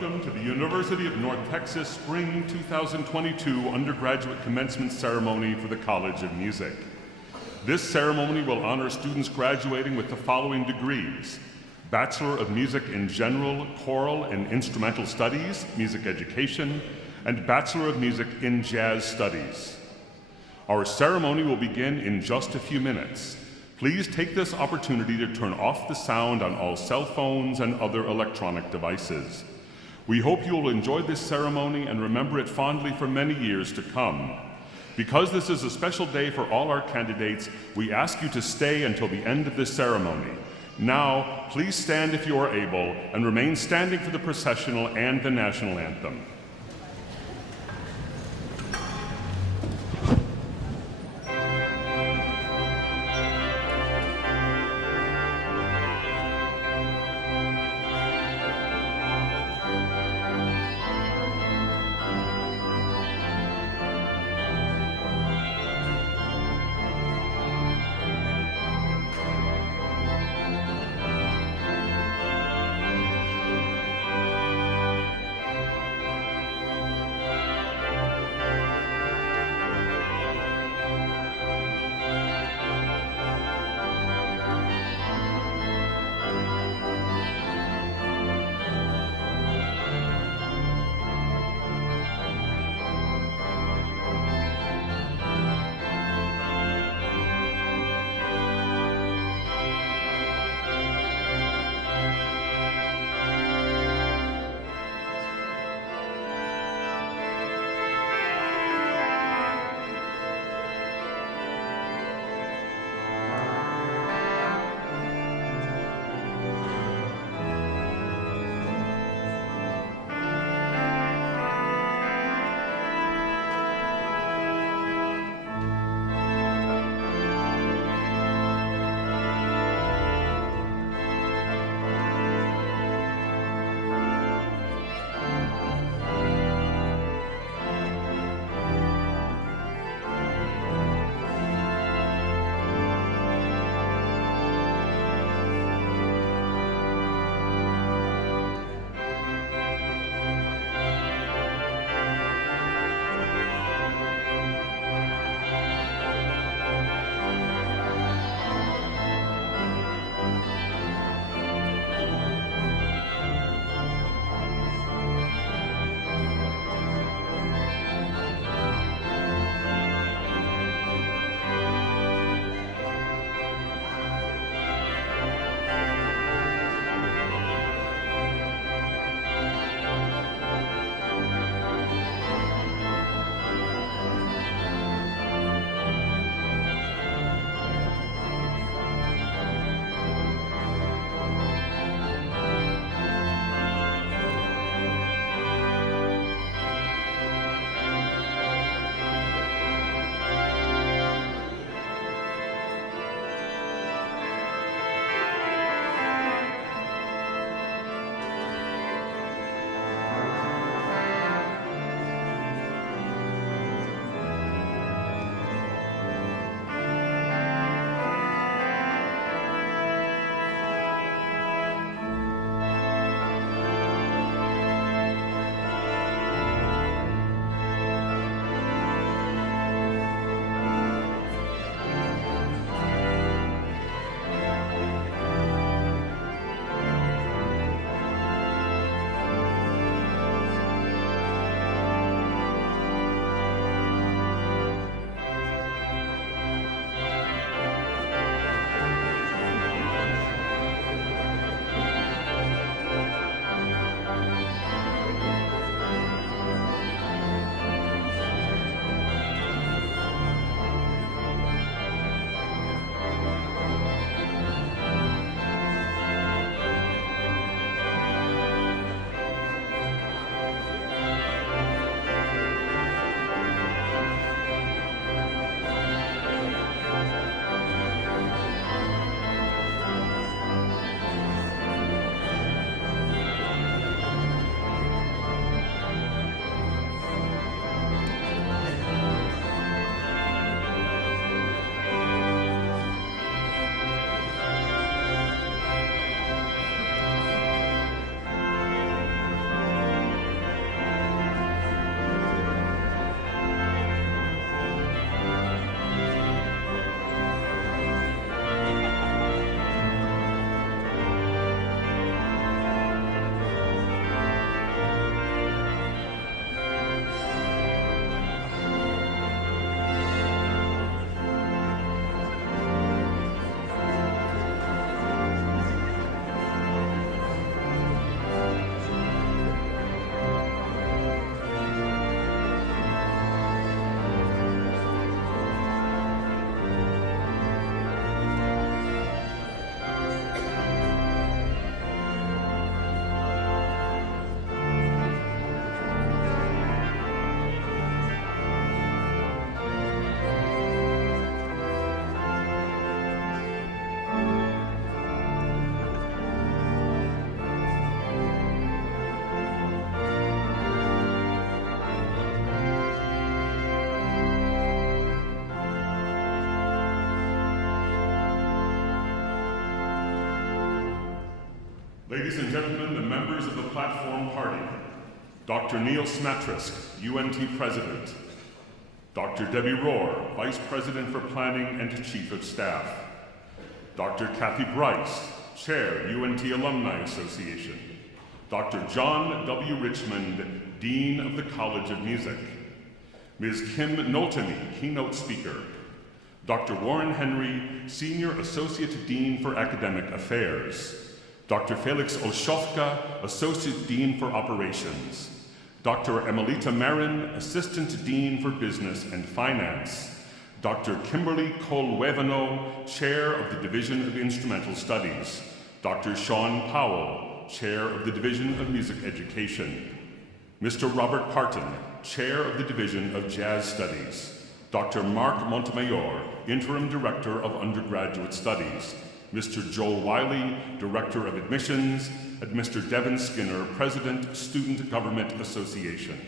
Welcome to the University of North Texas Spring 2022 Undergraduate Commencement Ceremony for the College of Music. This ceremony will honor students graduating with the following degrees: Bachelor of Music in General, Choral and Instrumental Studies, Music Education, and Bachelor of Music in Jazz Studies. Our ceremony will begin in just a few minutes. Please take this opportunity to turn off the sound on all cell phones and other electronic devices. We hope you will enjoy this ceremony and remember it fondly for many years to come. Because this is a special day for all our candidates, we ask you to stay until the end of this ceremony. Now, please stand if you are able and remain standing for the processional and the national anthem. Ladies and gentlemen, the members of the platform party, Dr. Neil Smatrisk, UNT President, Dr. Debbie Rohr, Vice President for Planning and Chief of Staff, Dr. Kathy Bryce, Chair, UNT Alumni Association, Dr. John W. Richmond, Dean of the College of Music, Ms. Kim Nolteny, Keynote Speaker, Dr. Warren Henry, Senior Associate Dean for Academic Affairs, Dr. Felix Olszówka, Associate Dean for Operations, Dr. Emelita Marin, Assistant Dean for Business and Finance, Dr. Kimberly Colwevano, Chair of the Division of Instrumental Studies, Dr. Sean Powell, Chair of the Division of Music Education, Mr. Robert Parton, Chair of the Division of Jazz Studies, Dr. Mark Montemayor, Interim Director of Undergraduate Studies, Mr. Joel Wiley, Director of Admissions, and Mr. Devin Skinner, President, Student Government Association.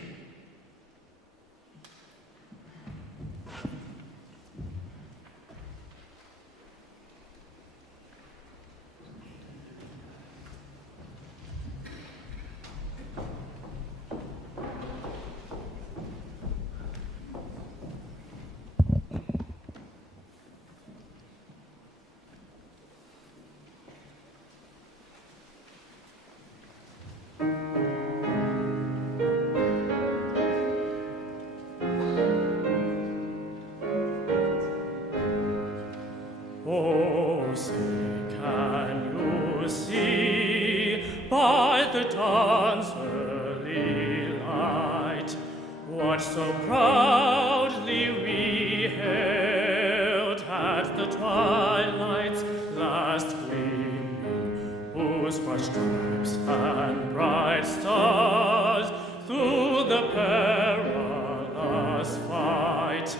So proudly we hailed at the twilight's last gleaming, whose bright stripes and bright stars through the perilous fight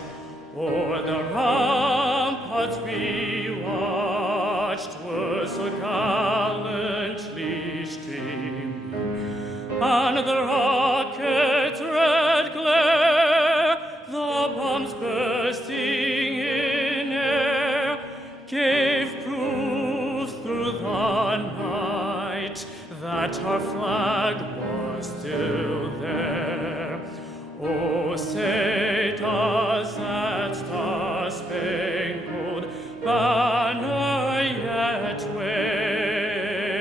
o'er the ramparts we watched were so gallantly streaming, and the rocket's red glare, the bombs bursting in air, gave proof through the night that our flag was still there. Oh, say does that star-spangled banner yet wave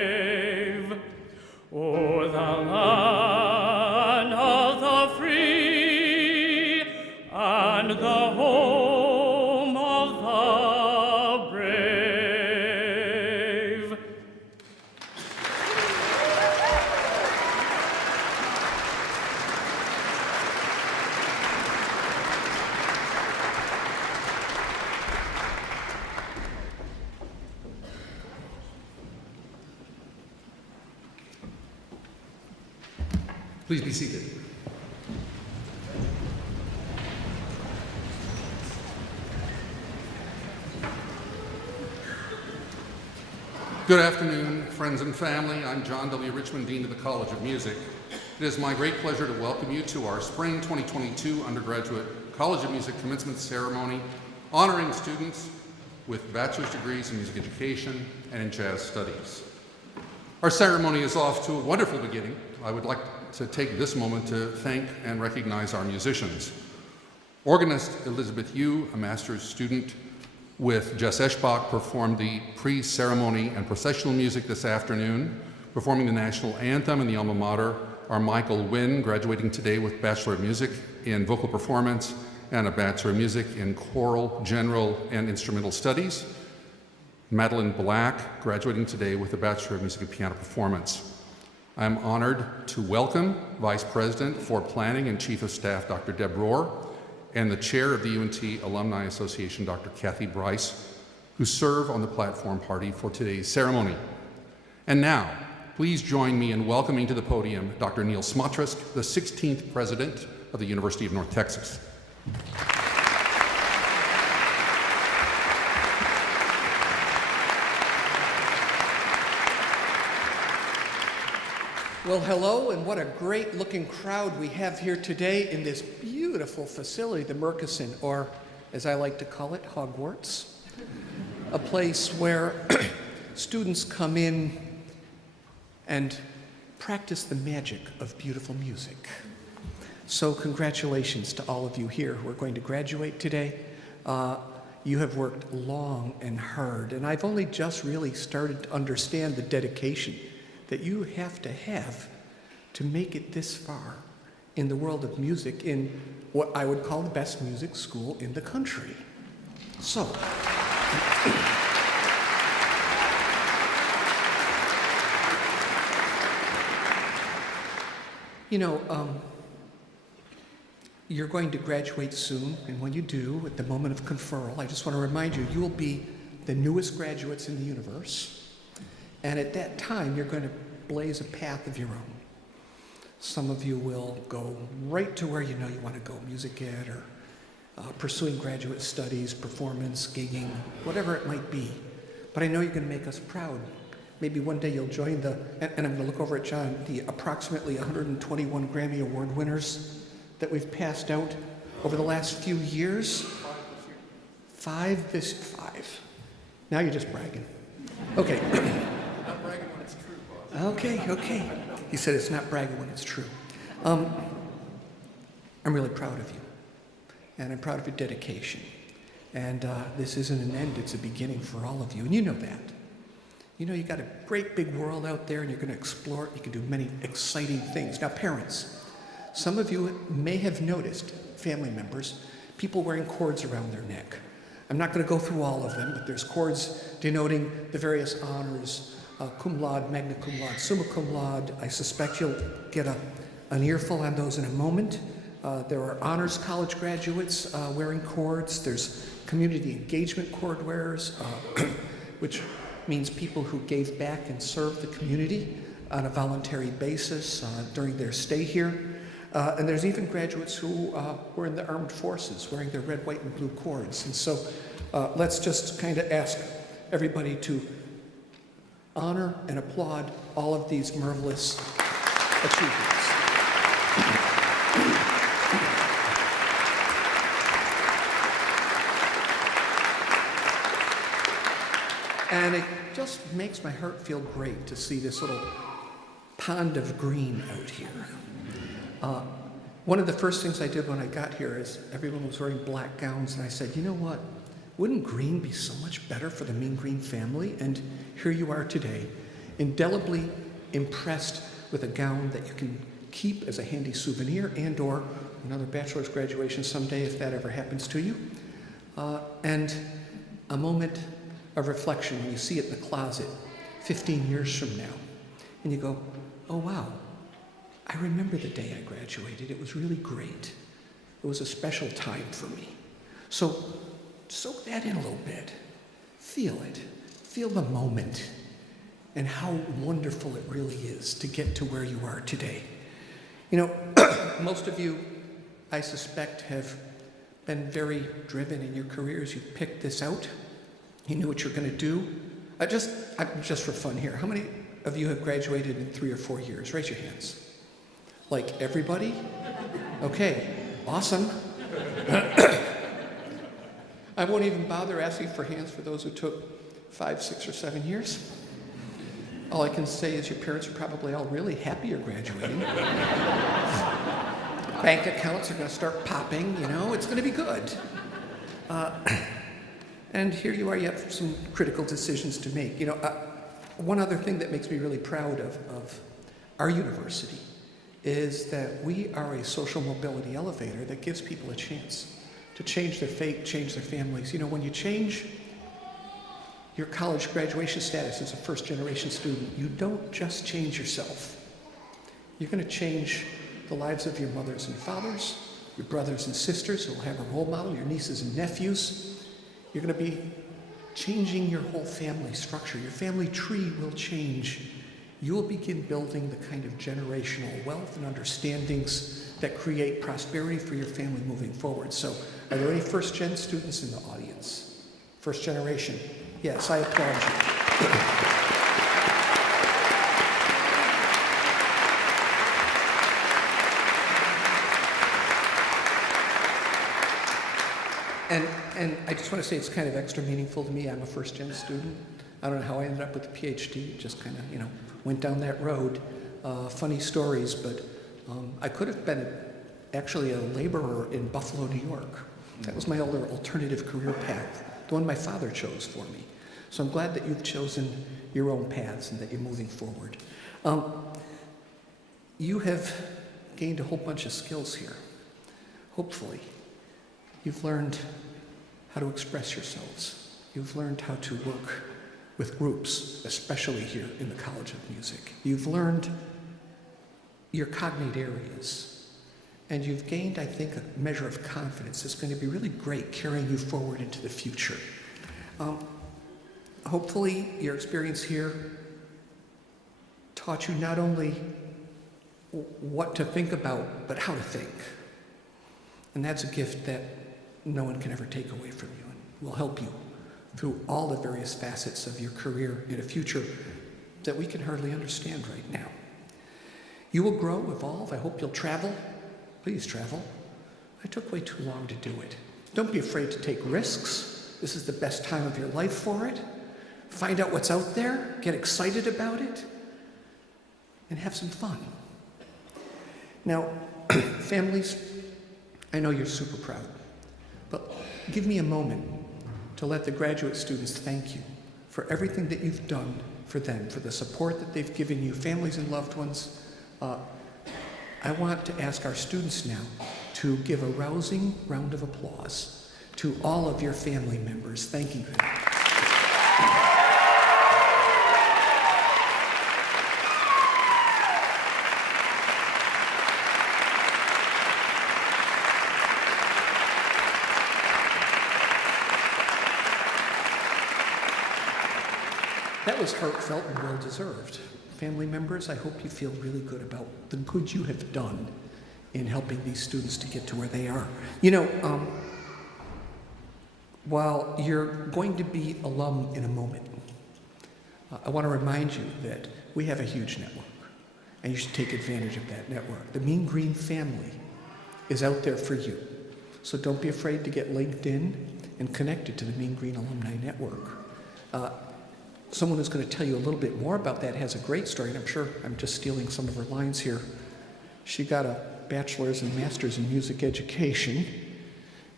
o'er the land of the free and the home of the brave? Please be seated. Good afternoon, friends and family. I'm John W. Richmond, Dean of the College of Music. It is my great pleasure to welcome you to our Spring 2022 Undergraduate College of Music Commencement Ceremony, honoring students with bachelor's degrees in music education and in jazz studies. Our ceremony is off to a wonderful beginning. I would like to take this moment to thank and recognize our musicians. Organist Elizabeth Yu, a master's student with Jess Eschbach, performed the pre-ceremony and processional music this afternoon. Performing the national anthem in the alma mater are Michael Wynn, graduating today with Bachelor of Music in Vocal Performance and a Bachelor of Music in Choral, General, and Instrumental Studies. Madeline Black, graduating today with a Bachelor of Music in Piano Performance. I'm honored to welcome Vice President for Planning and Chief of Staff, Dr. Deb Rohr, and the Chair of the UNT Alumni Association, Dr. Kathy Bryce, who serve on the platform party for today's ceremony. And now, please join me in welcoming to the podium Dr. Neil Smatrisk, the 16th President of the University of North Texas. Well, hello, and what a great looking crowd we have here today in this beautiful facility, the Murchison, or as I like to call it, Hogwarts. A place where students come in and practice the magic of beautiful music. So congratulations to all of you here who are going to graduate today. You have worked long and hard, and I've only just really started to understand the dedication that you have to make it this far in the world of music in what I would call the best music school in the country. So, you know, you're going to graduate soon, and when you do, at the moment of conferral, I just want to remind you, you will be the newest graduates in the universe, and at that time, you're going to blaze a path of your own. Some of you will go right to where you know you want to go, music ed or pursuing graduate studies, performance, gigging, whatever it might be. But I know you're going to make us proud. Maybe one day you'll join and I'm going to look over at John, the approximately 121 Grammy Award winners that we've passed out over the last few years. Five. Now you're just bragging. Okay. Not bragging when it's true, boss. Okay. He said it's not bragging when it's true. I'm really proud of you. And I'm proud of your dedication. And this isn't an end, it's a beginning for all of you. And you know that. You know, you got a great big world out there and you're going to explore it. You can do many exciting things. Now, parents, some of you may have noticed, family members, people wearing cords around their neck. I'm not going to go through all of them, but there's cords denoting the various honors, cum laude, magna cum laude, summa cum laude. I suspect you'll get an earful on those in a moment. There are honors college graduates wearing cords. There's community engagement cord wearers, which means people who gave back and served the community on a voluntary basis during their stay here. And there's even graduates who were in the armed forces wearing their red, white, and blue cords. And so let's just kind of ask everybody to honor and applaud all of these marvelous achievements. And it just makes my heart feel great to see this little pond of green out here. One of the first things I did when I got here is everyone was wearing black gowns, and I said, you know what? Wouldn't green be so much better for the Mean Green family? And here you are today, indelibly impressed with a gown that you can keep as a handy souvenir and or another bachelor's graduation someday if that ever happens to you. And a moment of reflection when you see it in the closet 15 years from now, and you go, oh wow, I remember the day I graduated. It was really great. It was a special time for me. So soak that in a little bit. Feel it. Feel the moment and how wonderful it really is to get to where you are today. You know, most of you, I suspect, have been very driven in your careers. You've picked this out. You knew what you're going to do. Just for fun here, how many of you have graduated in 3 or 4 years? Raise your hands. Like everybody? Okay, awesome. I won't even bother asking for hands for those who took 5, 6, or 7 years. All I can say is your parents are probably all really happy you're graduating. Bank accounts are going to start popping, you know, it's going to be good. And here you are, you have some critical decisions to make. You know, one other thing that makes me really proud of our university is that we are a social mobility elevator that gives people a chance to change their fate, change their families. You know, when you change your college graduation status as a first-generation student, you don't just change yourself. You're going to change the lives of your mothers and fathers, your brothers and sisters who will have a role model, your nieces and nephews. You're going to be changing your whole family structure. Your family tree will change. You will begin building the kind of generational wealth and understandings that create prosperity for your family moving forward. So, are there any first-gen students in the audience? First generation? Yes, I applaud you. And I just want to say it's kind of extra meaningful to me. I'm a first-gen student. I don't know how I ended up with a PhD, just kind of, you know, went down that road. Funny stories, but I could have been actually a laborer in Buffalo, New York. That was my other alternative career path, the one my father chose for me. So I'm glad that you've chosen your own paths and that you're moving forward. You have gained a whole bunch of skills here. Hopefully, you've learned how to express yourselves. You've learned how to work with groups, especially here in the College of Music. You've learned your cognate areas, and you've gained, I think, a measure of confidence that's going to be really great carrying you forward into the future. Hopefully, your experience here taught you not only what to think about, but how to think. And that's a gift that no one can ever take away from you and will help you through all the various facets of your career in a future that we can hardly understand right now. You will grow, evolve. I hope you'll travel. Please travel. I took way too long to do it. Don't be afraid to take risks. This is the best time of your life for it. Find out what's out there, get excited about it, and have some fun. Now, families, I know you're super proud, but give me a moment to let the graduate students thank you for everything that you've done for them, for the support that they've given you, families and loved ones. I want to ask our students now to give a rousing round of applause to all of your family members, thanking them. That was heartfelt and well-deserved. Family members, I hope you feel really good about the good you have done in helping these students to get to where they are. You know, while you're going to be alum in a moment, I want to remind you that we have a huge network, and you should take advantage of that network. The Mean Green family is out there for you. So don't be afraid to get linked in and connected to the Mean Green Alumni Network. Someone who's going to tell you a little bit more about that has a great story, and I'm sure I'm just stealing some of her lines here. She got a bachelor's and master's in music education,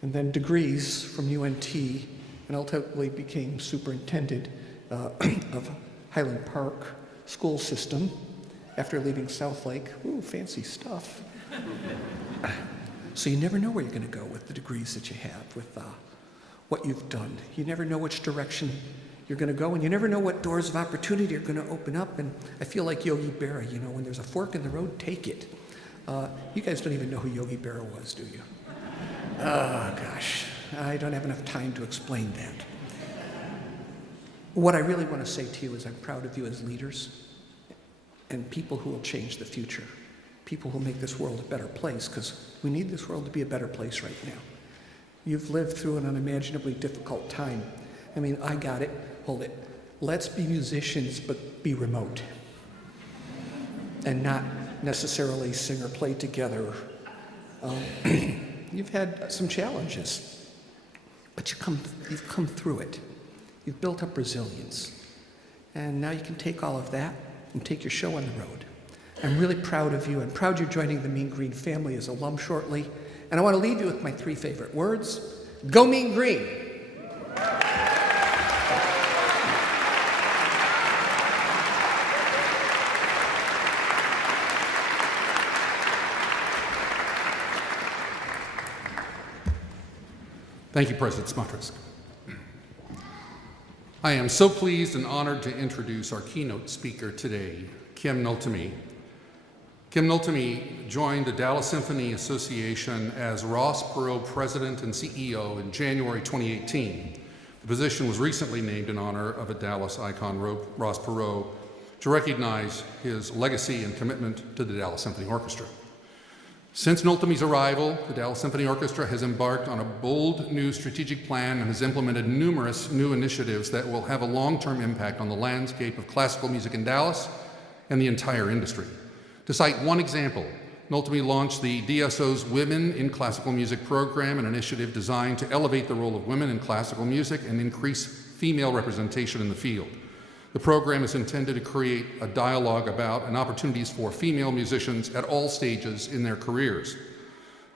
and then degrees from UNT, and ultimately became superintendent of Highland Park school system after leaving Southlake. Ooh, fancy stuff. So you never know where you're going to go with the degrees that you have, with what you've done. You never know which direction you're going to go, and you never know what doors of opportunity are going to open up. And I feel like Yogi Berra, you know, when there's a fork in the road, take it. You guys don't even know who Yogi Berra was, do you? Oh, gosh. I don't have enough time to explain that. What I really want to say to you is I'm proud of you as leaders and people who will change the future, people who will make this world a better place, because we need this world to be a better place right now. You've lived through an unimaginably difficult time. I mean, I got it. Hold it. Let's be musicians, but be remote. And not necessarily sing or play together. You've had some challenges, but you've come through it. You've built up resilience. And now you can take all of that and take your show on the road. I'm really proud of you. I'm proud you're joining the Mean Green family as alum shortly. And I want to leave you with my 3 favorite words. Go Mean Green! Thank you, President Smutrisk. I am so pleased and honored to introduce our keynote speaker today, Kim Nultemy. Kim Nultemy joined the Dallas Symphony Association as Ross Perot President and CEO in January 2018. The position was recently named in honor of a Dallas icon, Ross Perot, to recognize his legacy and commitment to the Dallas Symphony Orchestra. Since Nultemy's arrival, the Dallas Symphony Orchestra has embarked on a bold new strategic plan and has implemented numerous new initiatives that will have a long-term impact on the landscape of classical music in Dallas and the entire industry. To cite one example, Nultemy launched the DSO's Women in Classical Music program, an initiative designed to elevate the role of women in classical music and increase female representation in the field. The program is intended to create a dialogue about and opportunities for female musicians at all stages in their careers.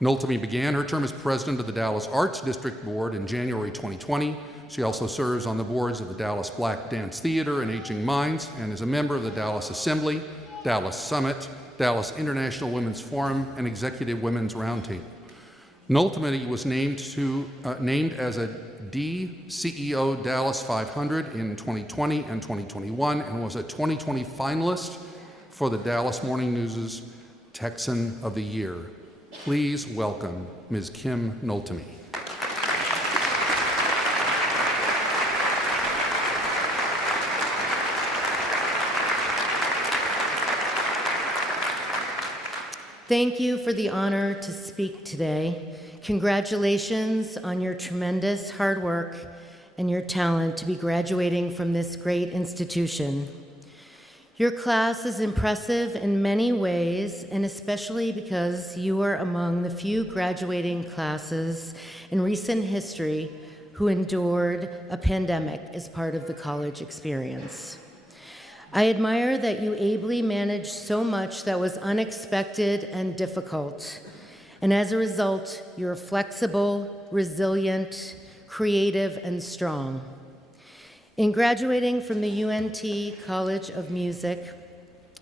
Noltemy began her term as president of the Dallas Arts District Board in January 2020. She also serves on the boards of the Dallas Black Dance Theater and Aging Minds and is a member of the Dallas Assembly, Dallas Summit, Dallas International Women's Forum, and Executive Women's Roundtable. Noltemy was named as a DCEO Dallas 500 in 2020 and 2021 and was a 2020 finalist for the Dallas Morning News' Texan of the Year. Please welcome Ms. Kim Noltemy. Thank you for the honor to speak today. Congratulations on your tremendous hard work and your talent to be graduating from this great institution. Your class is impressive in many ways, and especially because you are among the few graduating classes in recent history who endured a pandemic as part of the college experience. I admire that you ably managed so much that was unexpected and difficult. And as a result, you're flexible, resilient, creative, and strong. In graduating from the UNT College of Music,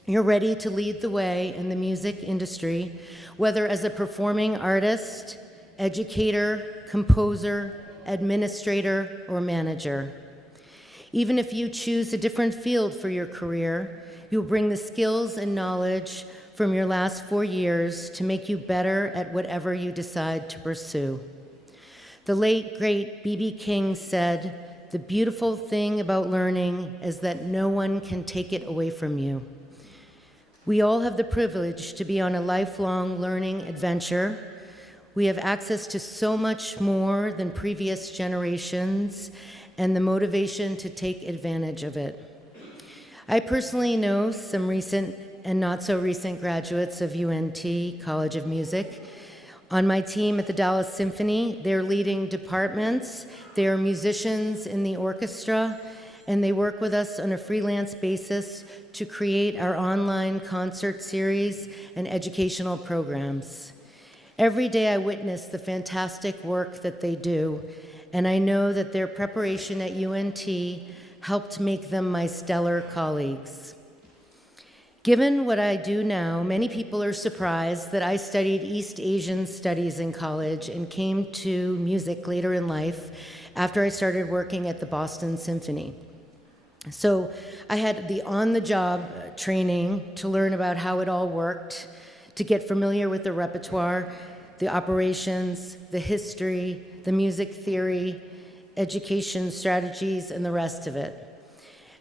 you're ready to lead the way in the music industry, whether as a performing artist, educator, composer, administrator, or manager. Even if you choose a different field for your career, you'll bring the skills and knowledge from your last 4 years to make you better at whatever you decide to pursue. The late, great B.B. King said, "The beautiful thing about learning is that no one can take it away from you." We all have the privilege to be on a lifelong learning adventure. We have access to so much more than previous generations and the motivation to take advantage of it. I personally know some recent and not so recent graduates of UNT College of Music. On my team at the Dallas Symphony, they're leading departments, they are musicians in the orchestra, and they work with us on a freelance basis to create our online concert series and educational programs. Every day I witness the fantastic work that they do, and I know that their preparation at UNT helped make them my stellar colleagues. Given what I do now, many people are surprised that I studied East Asian studies in college and came to music later in life after I started working at the Boston Symphony. So I had the on-the-job training to learn about how it all worked, to get familiar with the repertoire, the operations, the history, the music theory, education strategies, and the rest of it.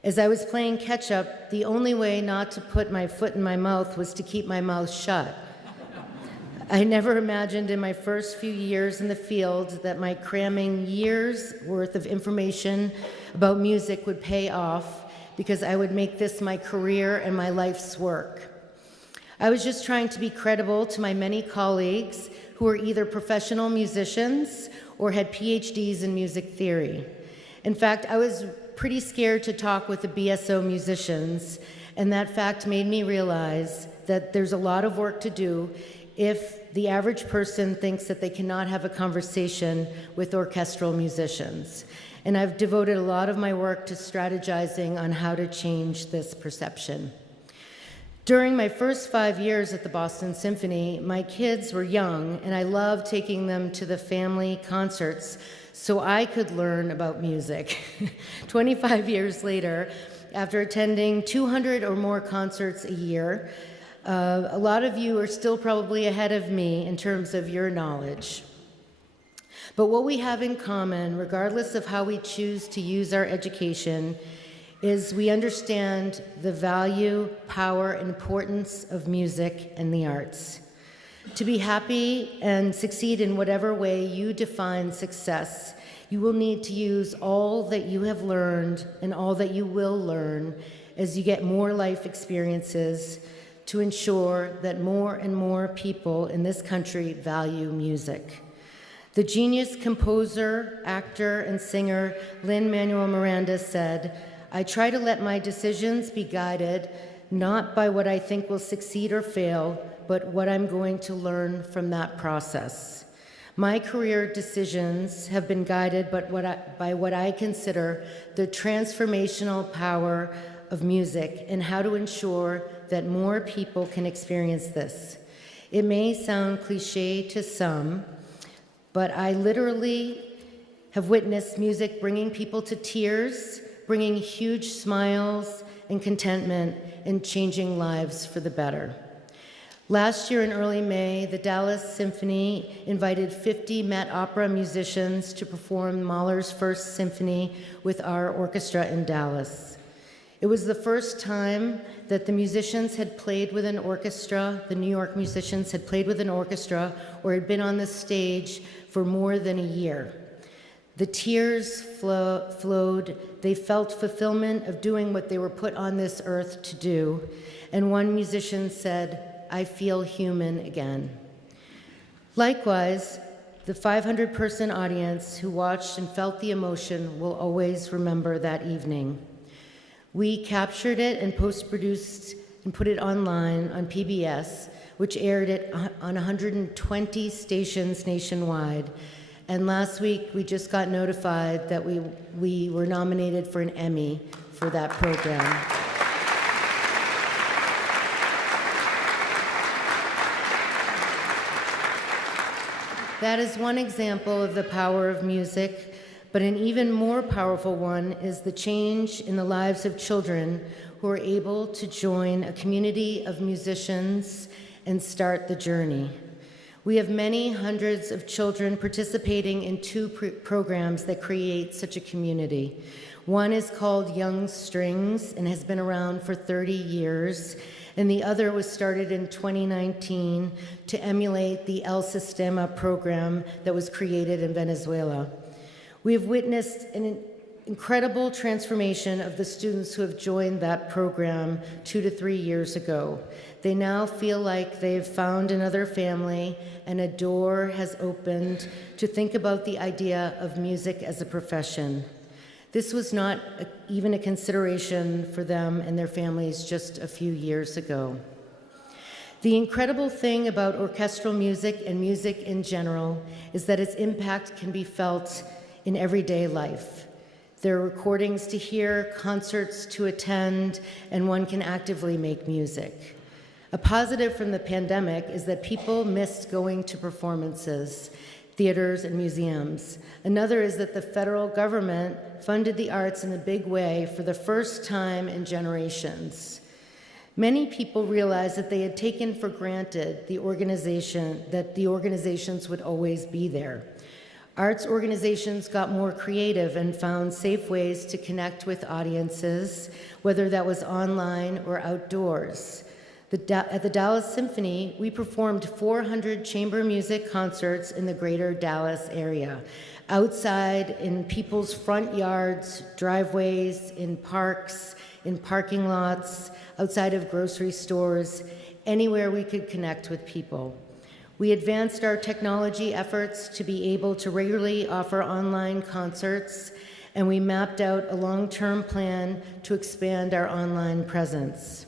As I was playing catch-up, the only way not to put my foot in my mouth was to keep my mouth shut. I never imagined in my first few years in the field that my cramming years' worth of information about music would pay off because I would make this my career and my life's work. I was just trying to be credible to my many colleagues who are either professional musicians or had PhDs in music theory. In fact, I was pretty scared to talk with the BSO musicians, and that fact made me realize that there's a lot of work to do if the average person thinks that they cannot have a conversation with orchestral musicians. And I've devoted a lot of my work to strategizing on how to change this perception. During my first 5 years at the Boston Symphony, my kids were young, and I loved taking them to the family concerts so I could learn about music. 25 years later, after attending 200 or more concerts a year, a lot of you are still probably ahead of me in terms of your knowledge. But what we have in common, regardless of how we choose to use our education, is we understand the value, power, and importance of music and the arts. To be happy and succeed in whatever way you define success, you will need to use all that you have learned and all that you will learn as you get more life experiences to ensure that more and more people in this country value music. The genius composer, actor, and singer Lin-Manuel Miranda said, I try to let my decisions be guided not by what I think will succeed or fail, but what I'm going to learn from that process. My career decisions have been guided by what I consider the transformational power of music and how to ensure that more people can experience this. It may sound cliche to some, but I literally have witnessed music bringing people to tears, bringing huge smiles and contentment, and changing lives for the better. Last year in early May, the Dallas Symphony invited 50 Met Opera musicians to perform Mahler's First Symphony with our orchestra in Dallas. It was the first time that the musicians had played with an orchestra, the New York musicians had played with an orchestra, or had been on the stage for more than a year. The tears flowed. They felt fulfillment of doing what they were put on this earth to do. And one musician said, "I feel human again." Likewise, the 500-person audience who watched and felt the emotion will always remember that evening. We captured it and post-produced and put it online on PBS, which aired it on 120 stations nationwide. And last week, we just got notified that we were nominated for an Emmy for that program. That is one example of the power of music, but an even more powerful one is the change in the lives of children who are able to join a community of musicians and start the journey. We have many hundreds of children participating in two programs that create such a community. One is called Young Strings and has been around for 30 years, and the other was started in 2019 to emulate the El Sistema program that was created in Venezuela. We have witnessed an incredible transformation of the students who have joined that program 2 to 3 years ago. They now feel like they've found another family and a door has opened to think about the idea of music as a profession. This was not even a consideration for them and their families just a few years ago. The incredible thing about orchestral music and music in general is that its impact can be felt in everyday life. There are recordings to hear, concerts to attend, and one can actively make music. A positive from the pandemic is that people missed going to performances, theaters, and museums. Another is that the federal government funded the arts in a big way for the first time in generations. Many people realized that they had taken for granted that the organizations would always be there. Arts organizations got more creative and found safe ways to connect with audiences, whether that was online or outdoors. At the Dallas Symphony, we performed 400 chamber music concerts in the greater Dallas area, outside in people's front yards, driveways, in parks, in parking lots, outside of grocery stores, anywhere we could connect with people. We advanced our technology efforts to be able to regularly offer online concerts, and we mapped out a long-term plan to expand our online presence.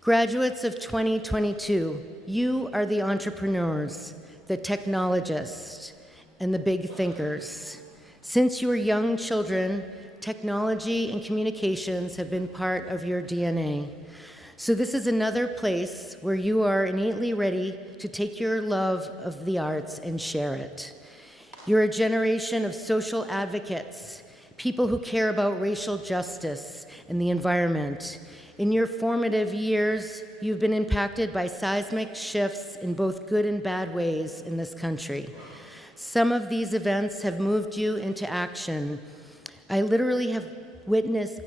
Graduates of 2022, you are the entrepreneurs, the technologists, and the big thinkers. Since you were young children, technology and communications have been part of your DNA. So this is another place where you are innately ready to take your love of the arts and share it. You're a generation of social advocates, people who care about racial justice and the environment. In your formative years, you've been impacted by seismic shifts in both good and bad ways in this country. Some of these events have moved you into action. I literally have witnessed,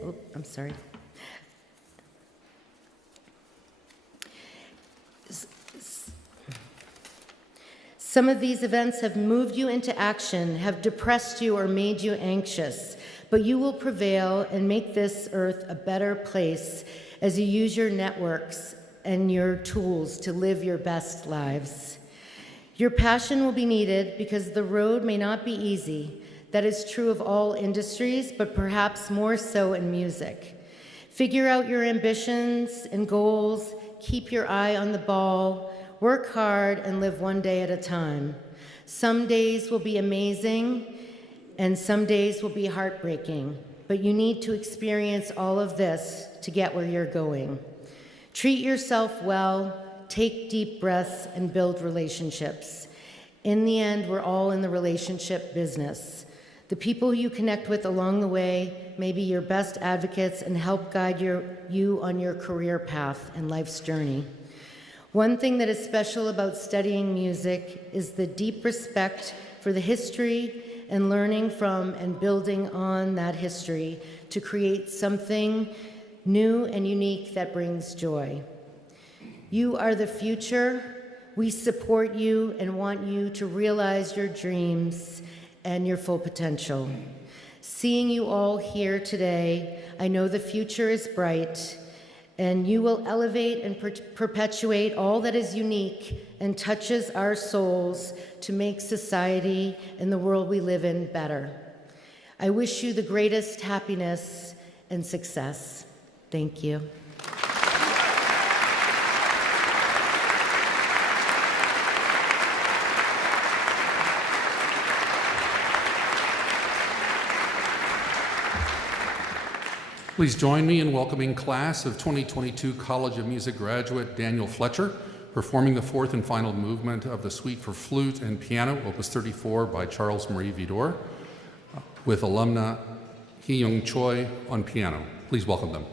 Some of these events have moved you into action, have depressed you or made you anxious, but you will prevail and make this earth a better place as you use your networks and your tools to live your best lives. Your passion will be needed because the road may not be easy. That is true of all industries, but perhaps more so in music. Figure out your ambitions and goals, keep your eye on the ball, work hard, and live one day at a time. Some days will be amazing, and some days will be heartbreaking, but you need to experience all of this to get where you're going. Treat yourself well, take deep breaths, and build relationships. In the end, we're all in the relationship business. The people you connect with along the way may be your best advocates and help guide you on your career path and life's journey. One thing that is special about studying music is the deep respect for the history and learning from and building on that history to create something new and unique that brings joy. You are the future. We support you and want you to realize your dreams and your full potential. Seeing you all here today, I know the future is bright, and you will elevate and perpetuate all that is unique and touches our souls to make society and the world we live in better. I wish you the greatest happiness and success. Thank you. Please join me in welcoming class of 2022 College of Music graduate Daniel Fletcher, performing the fourth and final movement of the Suite for Flute and Piano, Opus 34 by Charles Marie Vidor, with alumna Hee-Young Choi on piano. Please welcome them.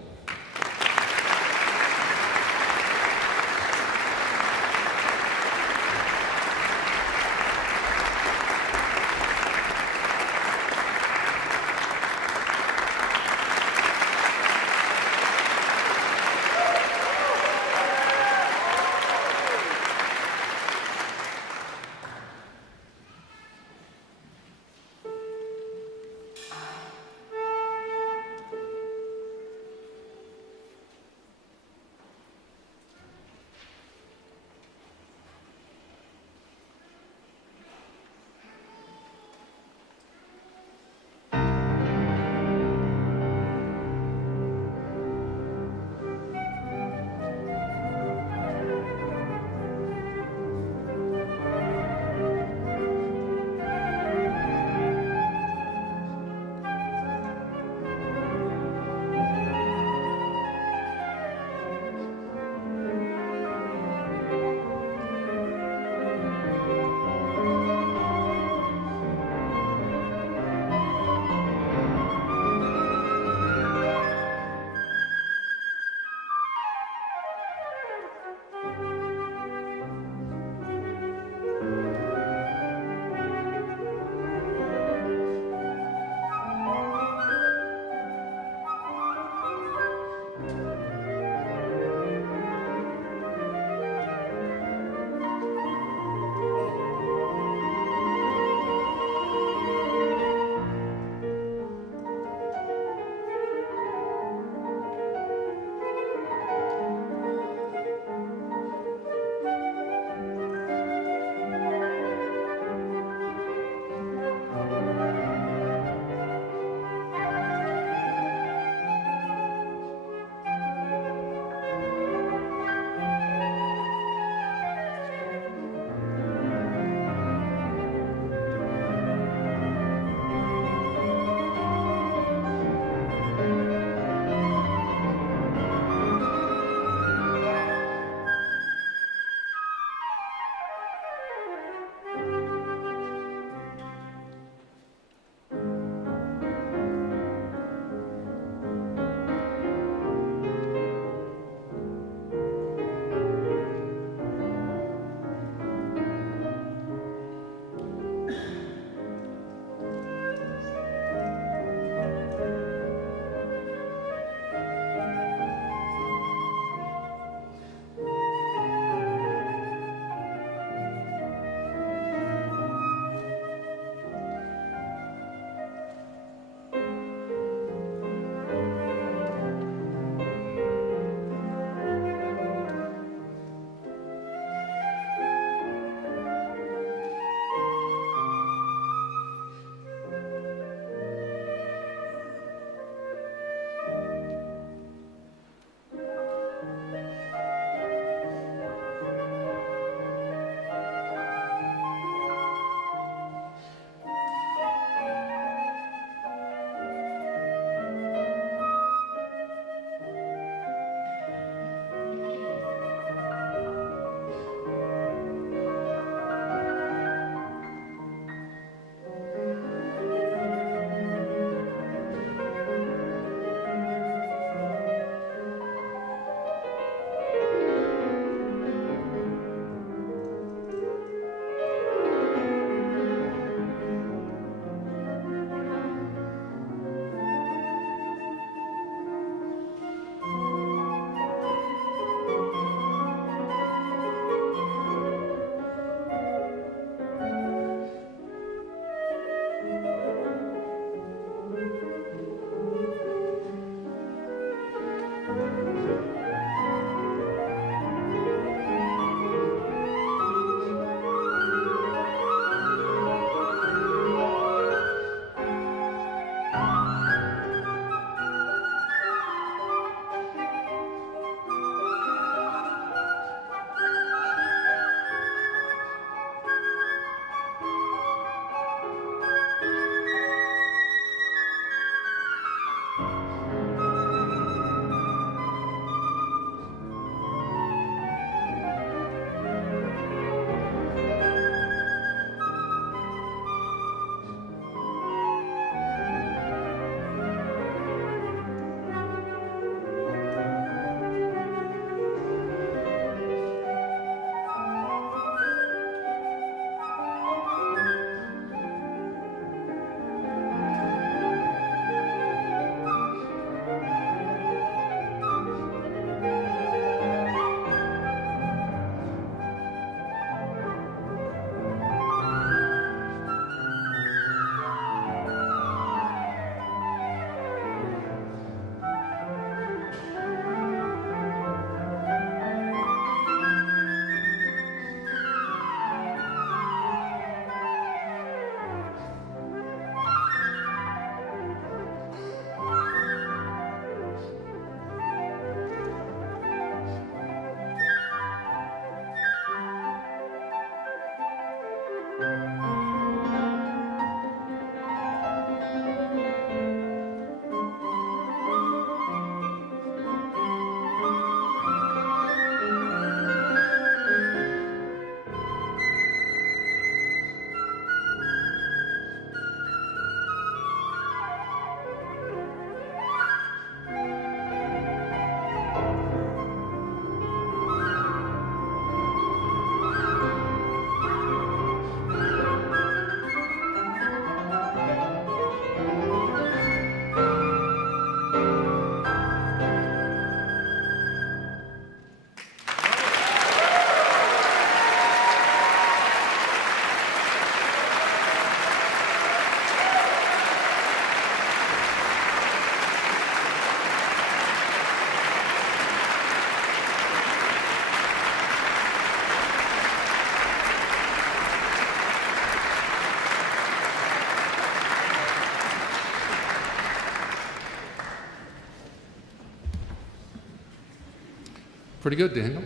Pretty good, Daniel.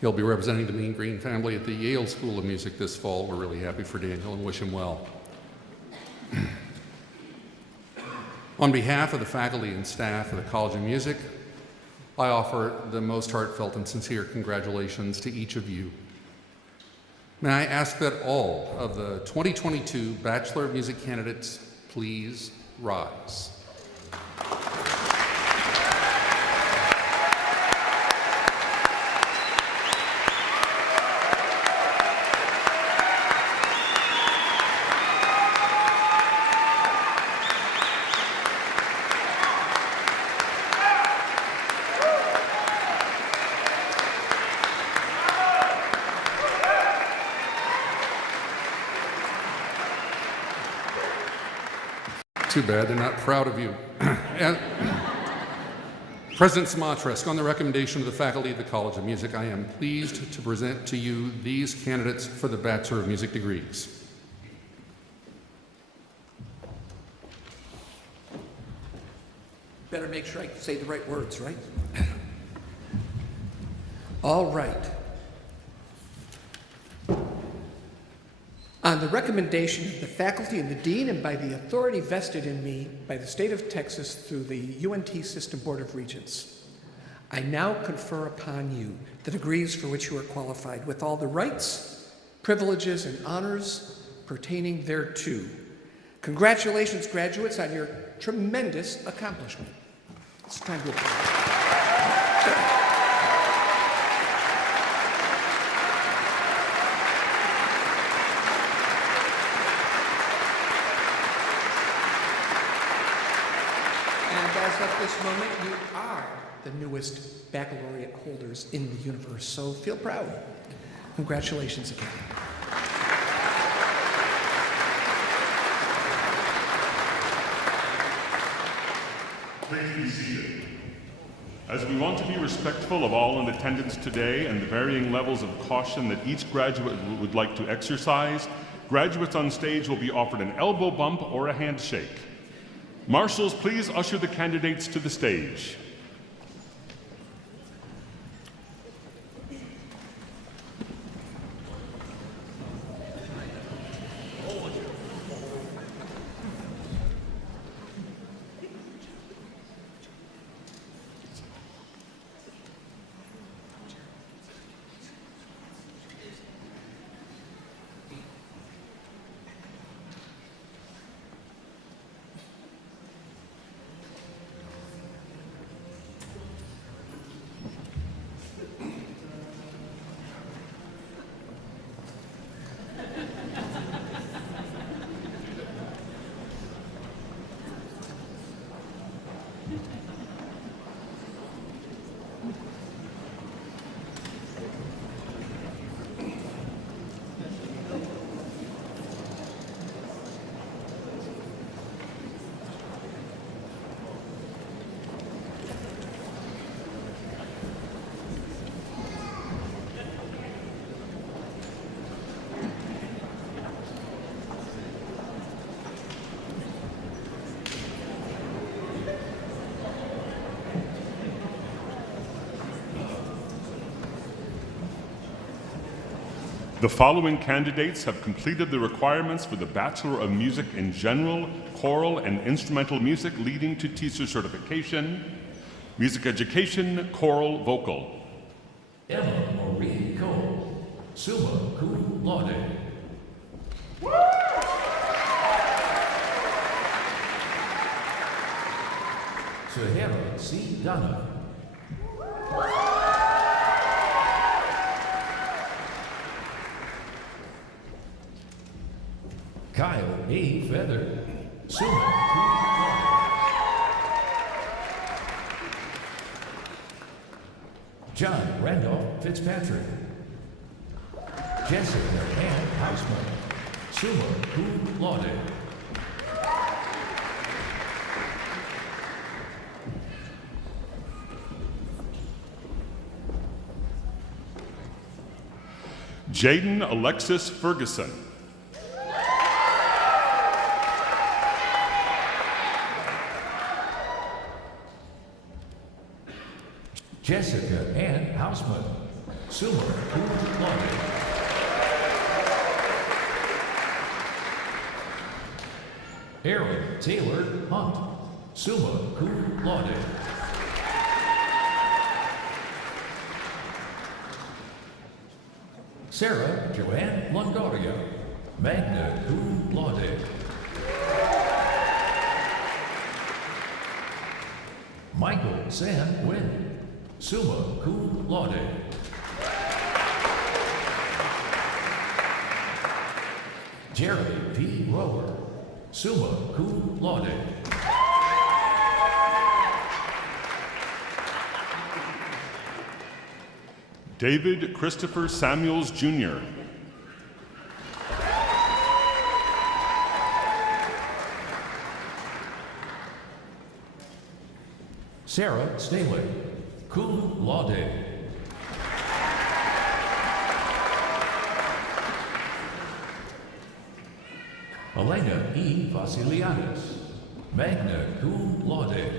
He'll be representing the Mean Green family at the Yale School of Music this fall. We're really happy for Daniel and wish him well. On behalf of the faculty and staff of the College of Music, I offer the most heartfelt and sincere congratulations to each of you. May I ask that all of the 2022 Bachelor of Music candidates please rise. Too bad they're not proud of you. President Smatresk, on the recommendation of the faculty of the College of Music, I am pleased to present to you these candidates for the Bachelor of Music degrees. Better make sure I say the right words, right? All right. On the recommendation of the faculty and the dean, and by the authority vested in me by the state of Texas through the UNT System Board of Regents, I now confer upon you the degrees for which you are qualified, with all the rights, privileges, and honors pertaining thereto. Congratulations, graduates, on your tremendous accomplishment. It's time to applaud. As of this moment, you are the newest baccalaureate holders in the universe, so feel proud. Congratulations again. Please be seated. As we want to be respectful of all in attendance today and the varying levels of caution that each graduate would like to exercise, graduates on stage will be offered an elbow bump or a handshake. Marshals, please usher the candidates to the stage. The following candidates have completed the requirements for the Bachelor of Music in General, Choral and Instrumental Music leading to teacher certification, Music Education, Choral Vocal. Emma Marie Cole, summa cum laude. Sahara C. Donovan. Kyle A. Feather, summa cum laude. John Randolph Fitzpatrick. Jessica Ann Houseman, summa cum laude. Jaden Alexis Ferguson. Jessica Ann Hausman, summa cum laude. Aaron Taylor Hunt, summa cum laude. Sarah Joanne Longoria, magna cum laude. Michael San Nguyen, summa cum laude. Jerry P. Rower, summa cum laude. David Christopher Samuels, Jr. Sarah Staley, cum laude. Elena E. Vasiliadis, magna cum laude.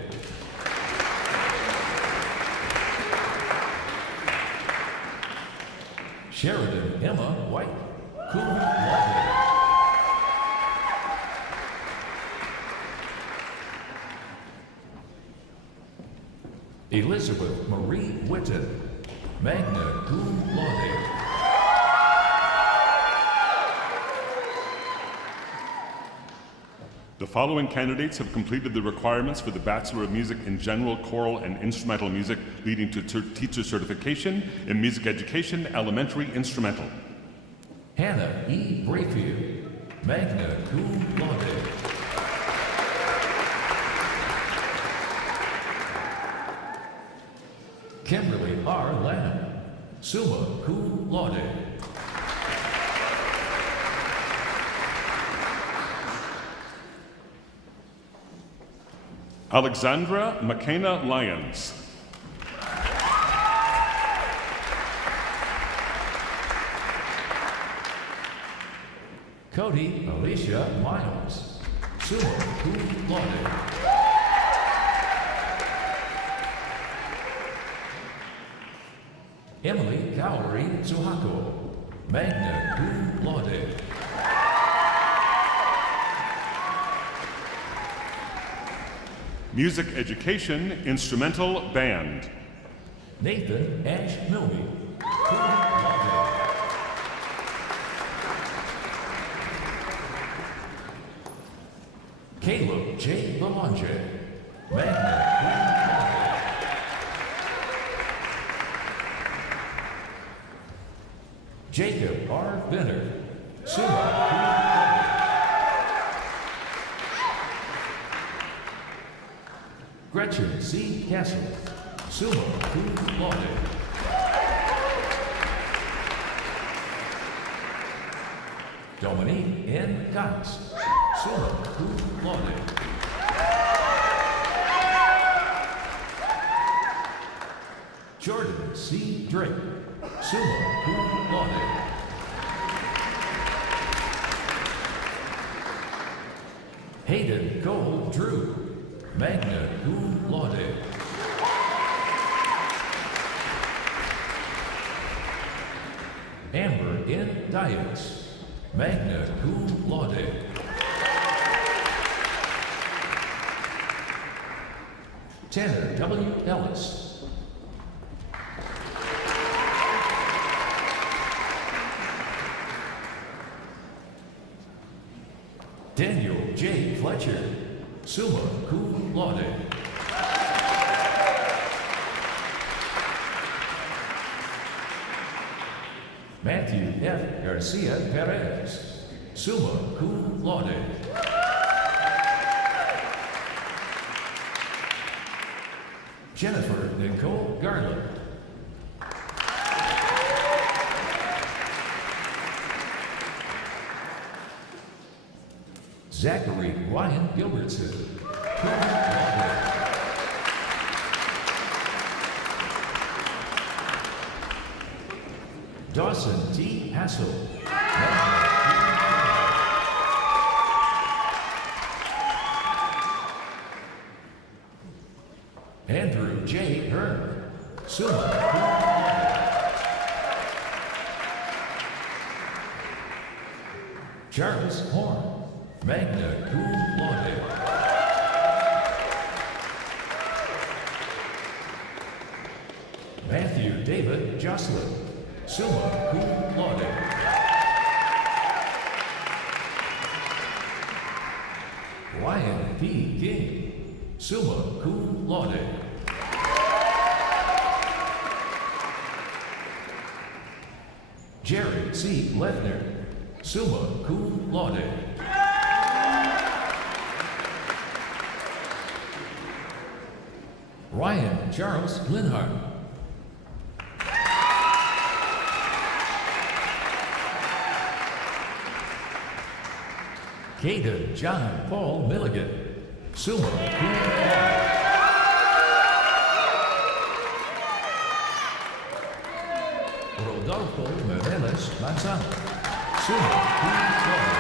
Sheridan Emma White, cum laude. Elizabeth Marie Whitten, magna cum laude. The following candidates have completed the requirements for the Bachelor of Music in General, Choral, and Instrumental Music, leading to teacher certification in music education, elementary instrumental. Hannah E. Brayfield, magna cum laude. Kimberly R. Lanham, summa cum laude. Alexandra McKenna Lyons. Cody Alicia Miles, summa cum laude. Emily Kaori Zuhako, magna cum laude. Music education, instrumental band. Nathan Ash Milne, cum laude. Caleb J. Belanger, magna cum laude. Jacob R. Benner, summa cum laude. Gretchen C. Castle, summa cum laude. Dominique N. Cox, summa cum laude. Jordan C. Drake, summa cum laude. Hayden Cole Drew, magna cum laude. Amber N. Dias, magna cum laude. Tanner W. Ellis. Daniel J. Fletcher, summa cum laude. Matthew F. Garcia Perez, summa cum laude. Jennifer Nicole Garland. Zachary Ryan Gilbertson, cum laude. Dawson T. Hassel, magna cum laude. Andrew J. Hearn, summa cum laude. Charles Horn, magna cum laude. Matthew David Jocelyn, summa cum laude. Ryan P. King, summa cum laude. Jerry C. Lefner, summa cum laude. Ryan Charles Linhart. Caden John Paul Milligan, summa cum laude. Rodolfo Mireles Manzano, summa cum laude.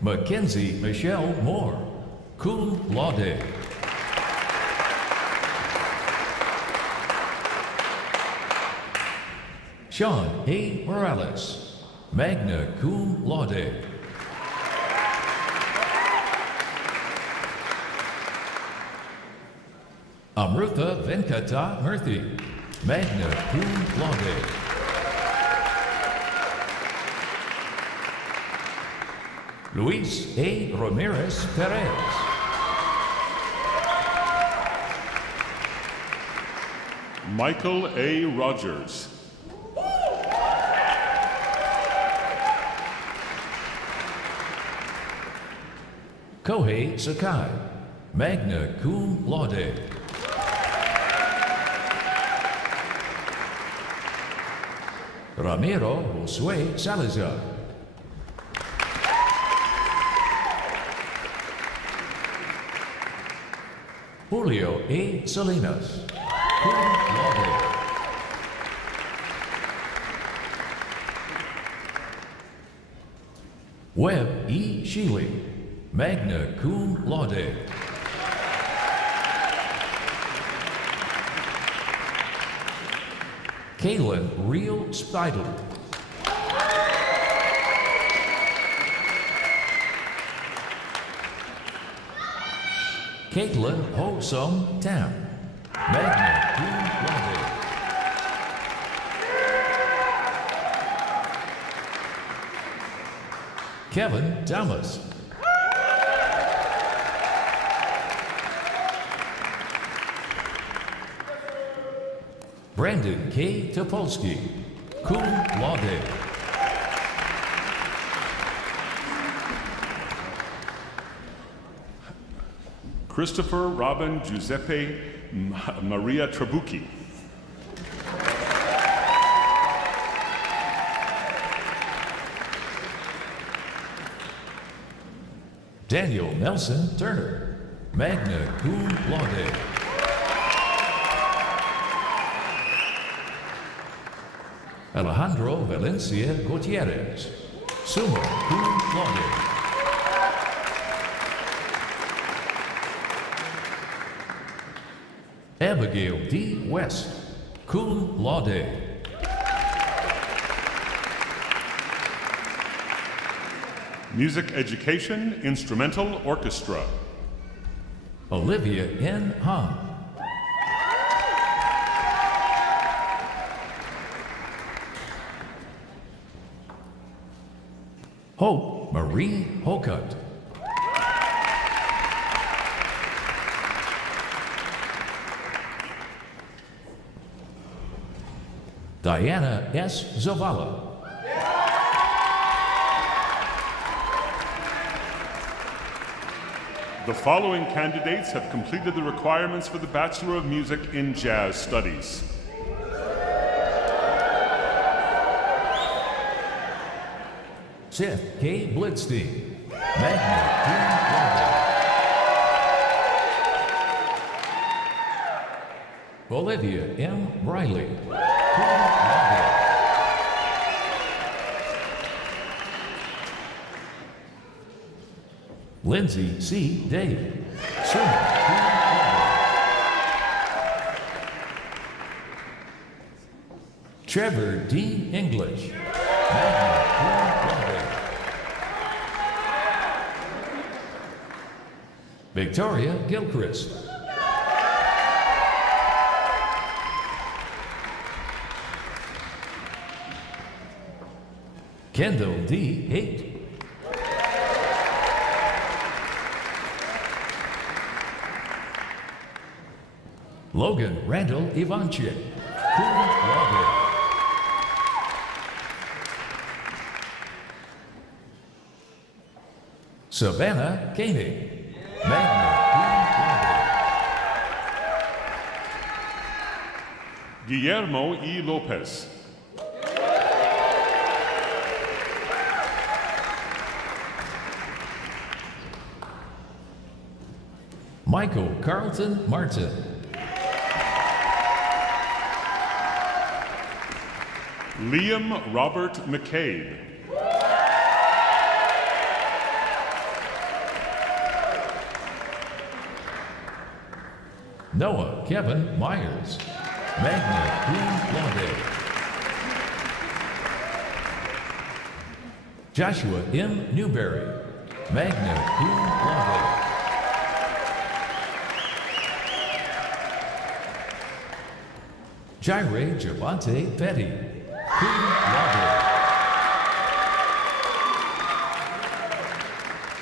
Mackenzie Michelle Moore, cum laude. Sean A. Morales, magna cum laude. Amrutha Venkata Murthy, magna cum laude. Luis A. Ramirez Perez. Michael A. Rogers. Kohei Sakai, magna cum laude. Ramiro Josue Salazar. Julio A. Salinas, cum laude. Webb E. Sheely, magna cum laude. Kaylin Real Spidle. Caitlin Ho Sung Tam, magna cum laude. Kevin Thomas. Brandon K. Topolsky, cum laude. Christopher Robin Giuseppe Maria Trabucchi. Daniel Nelson Turner, magna cum laude. Alejandro Valencia Gutierrez, summa cum laude. Abigail D. West, cum laude. Music Education Instrumental Orchestra. Olivia N. Hahn. Hope Marie Hokut. Diana S. Zavala. The following candidates have completed the requirements for the Bachelor of Music in Jazz Studies. Seth K. Blitzstein, magna cum laude. Olivia M. Riley, cum laude. Lindsay C. Dave. Trevor D. English, magna cum laude. Victoria Gilchrist. Kendall D. Haight. Logan Randall Ivanchik, cum laude. Savannah Koenig, magna cum laude. Guillermo E. Lopez. Michael Carlton Martin. Liam Robert McCabe. Noah Kevin Myers, magna cum laude. Joshua M. Newberry, magna cum laude. Jaire Javante Petty, cum laude.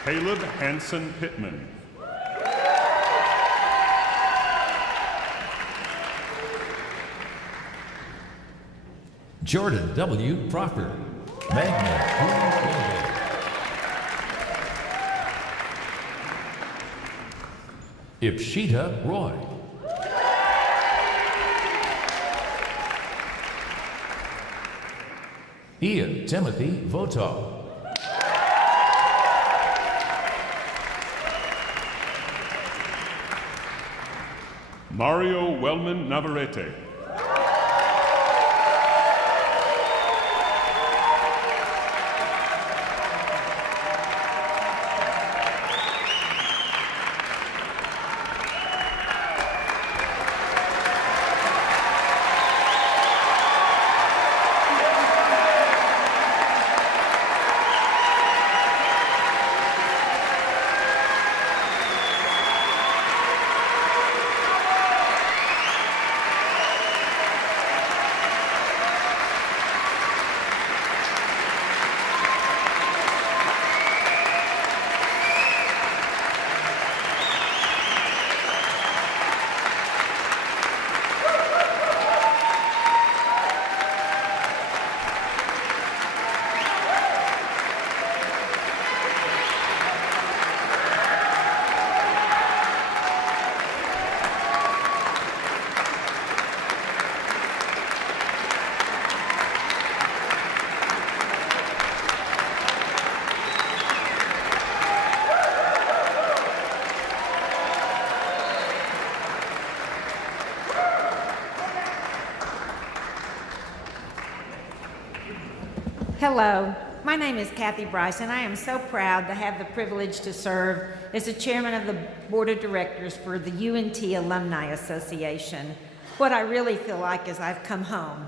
Caleb Hanson Pittman. Jordan W. Proper, magna cum laude. Ipshita Roy. Ian Timothy Votaw. Mario Wellman Navarrete. Hello, my name is Kathy Bryce, and I am so proud to have the privilege to serve as the chairman of the board of directors for the UNT Alumni Association. What I really feel like is I've come home.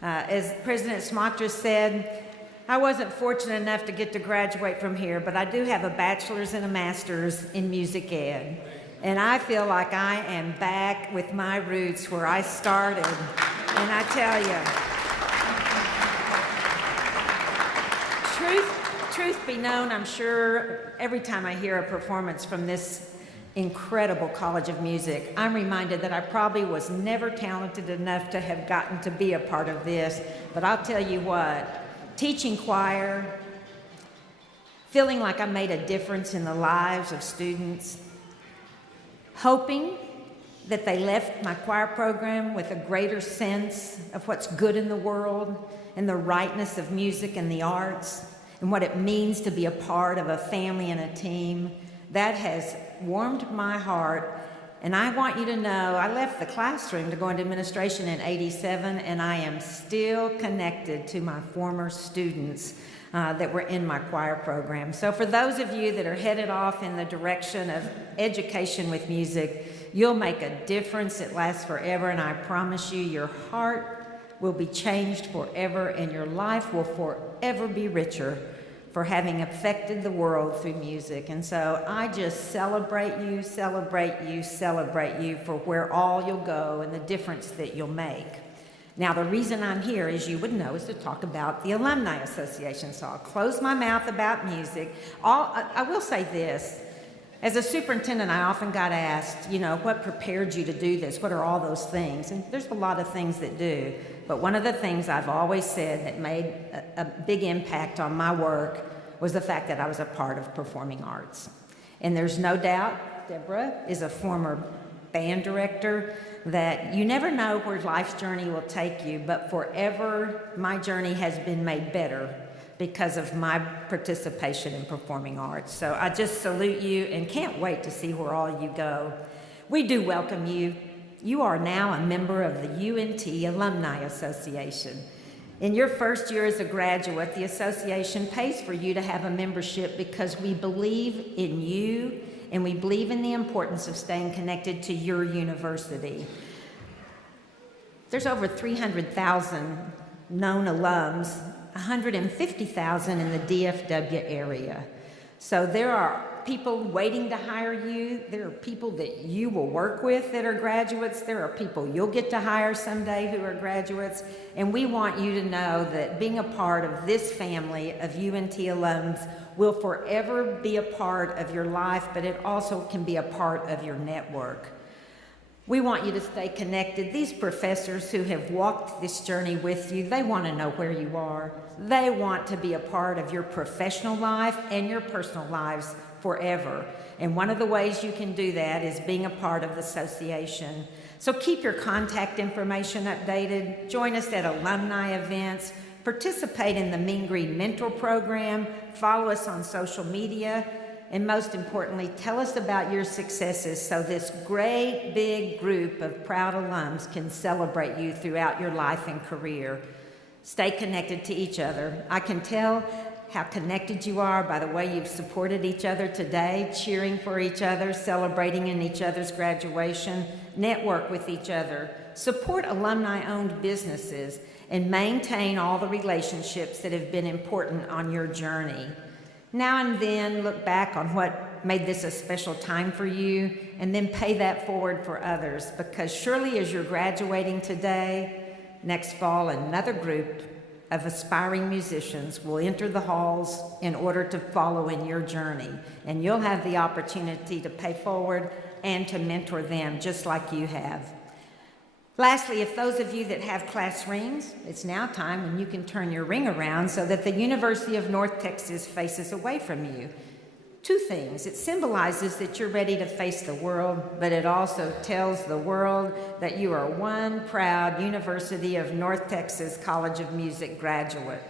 As President Smatra said, I wasn't fortunate enough to get to graduate from here, but I do have a bachelor's and a master's in music ed. And I feel like I am back with my roots where I started. And I tell you, truth be known, I'm sure every time I hear a performance from this incredible College of Music, I'm reminded that I probably was never talented enough to have gotten to be a part of this. But I'll tell you what, teaching choir, feeling like I made a difference in the lives of students, hoping that they left my choir program with a greater sense of what's good in the world and the rightness of music and the arts and what it means to be a part of a family and a team. That has warmed my heart. And I want you to know, I left the classroom to go into administration in '87, and I am still connected to my former students that were in my choir program. So for those of you that are headed off in the direction of education with music, you'll make a difference that lasts forever, and I promise you, your heart will be changed forever, and your life will forever be richer for having affected the world through music. And so I just celebrate you, celebrate you, celebrate you for where all you'll go and the difference that you'll make. Now, the reason I'm here, as you would know, is to talk about the Alumni Association. So I'll close my mouth about music. I will say this. As a superintendent, I often got asked, what prepared you to do this? What are all those things? And there's a lot of things that do. But one of the things I've always said that made a big impact on my work was the fact that I was a part of performing arts. And there's no doubt, Deborah is a former band director, that you never know where life's journey will take you, but forever my journey has been made better because of my participation in performing arts. So I just salute you and can't wait to see where all you go. We do welcome you. You are now a member of the UNT Alumni Association. In your first year as a graduate, the association pays for you to have a membership because we believe in you and we believe in the importance of staying connected to your university. There's over 300,000 known alums, 150,000 in the DFW area. So there are people waiting to hire you. There are people that you will work with that are graduates. There are people you'll get to hire someday who are graduates. And we want you to know that being a part of this family of UNT alums will forever be a part of your life, but it also can be a part of your network. We want you to stay connected. These professors who have walked this journey with you, they want to know where you are. They want to be a part of your professional life and your personal lives forever. And one of the ways you can do that is being a part of the association. So keep your contact information updated. Join us at alumni events. Participate in the Mean Green Mentor Program. Follow us on social media. And most importantly, tell us about your successes so this great big group of proud alums can celebrate you throughout your life and career. Stay connected to each other. I can tell how connected you are by the way you've supported each other today, cheering for each other, celebrating in each other's graduation, network with each other, support alumni-owned businesses, and maintain all the relationships that have been important on your journey. Now and then, look back on what made this a special time for you, and then pay that forward for others, because surely as you're graduating today, next fall, another group of aspiring musicians will enter the halls in order to follow in your journey, and you'll have the opportunity to pay forward and to mentor them just like you have. Lastly, if those of you that have class rings, it's now time when you can turn your ring around so that the University of North Texas faces away from you. Two things. It symbolizes that you're ready to face the world, but it also tells the world that you are one proud University of North Texas College of Music graduate.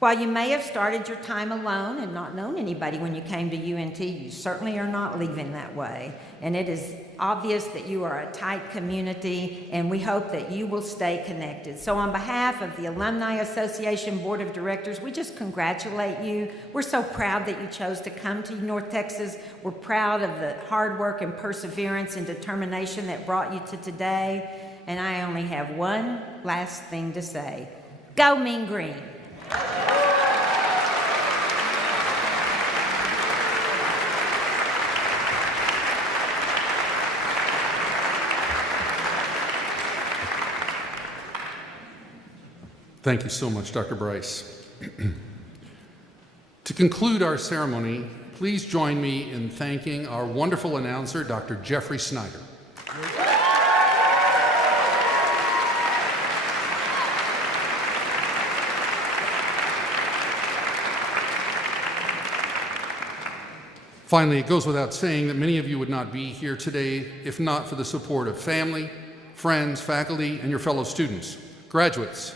While you may have started your time alone and not known anybody when you came to UNT, you certainly are not leaving that way. And it is obvious that you are a tight community, and we hope that you will stay connected. So on behalf of the Alumni Association Board of Directors, we just congratulate you. We're so proud that you chose to come to North Texas. We're proud of the hard work and perseverance and determination that brought you to today. And I only have one last thing to say. Go Mean Green! Thank you so much, Dr. Bryce. To conclude our ceremony, please join me in thanking our wonderful announcer, Dr. Jeffrey Snyder. Finally, it goes without saying that many of you would not be here today if not for the support of family, friends, faculty, and your fellow students. Graduates,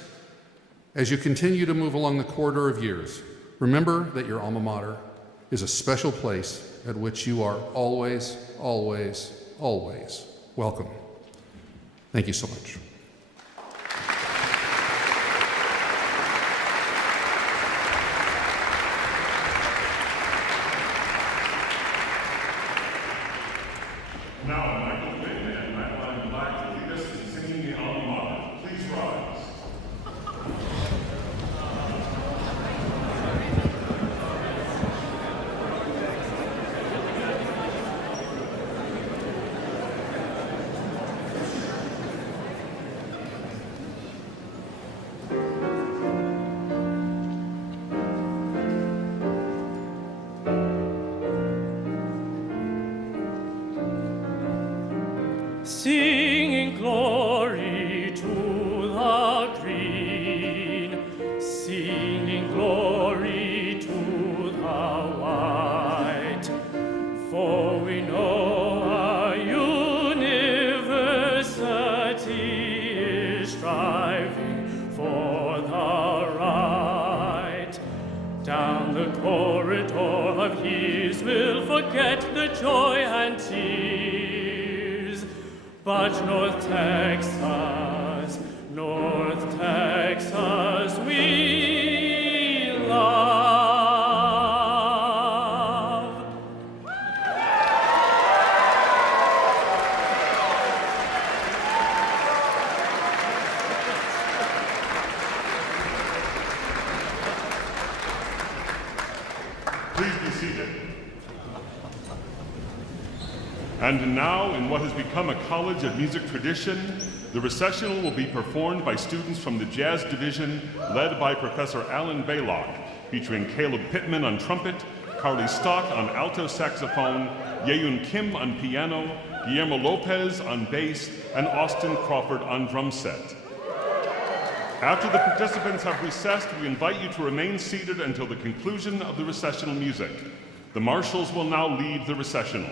as you continue to move along the corridor of years, remember that your alma mater is a special place at which you are always, always, always welcome. Thank you so much. Now, Michael Witt and Madeline Black will lead us in singing the alma mater. Please rise. Down the corridor of his will forget the joy and tears. But North Texas, we love. Please be seated. And now, in what has become a College of Music tradition, the Recessional will be performed by students from the Jazz Division, led by Professor Alan Baylock, featuring Caleb Pittman on trumpet, Carly Stock on alto saxophone, Yeun Kim on piano, Guillermo Lopez on bass, and Austin Crawford on drum set. After the participants have recessed, we invite you to remain seated until the conclusion of the recessional music. The marshals will now lead the recessional.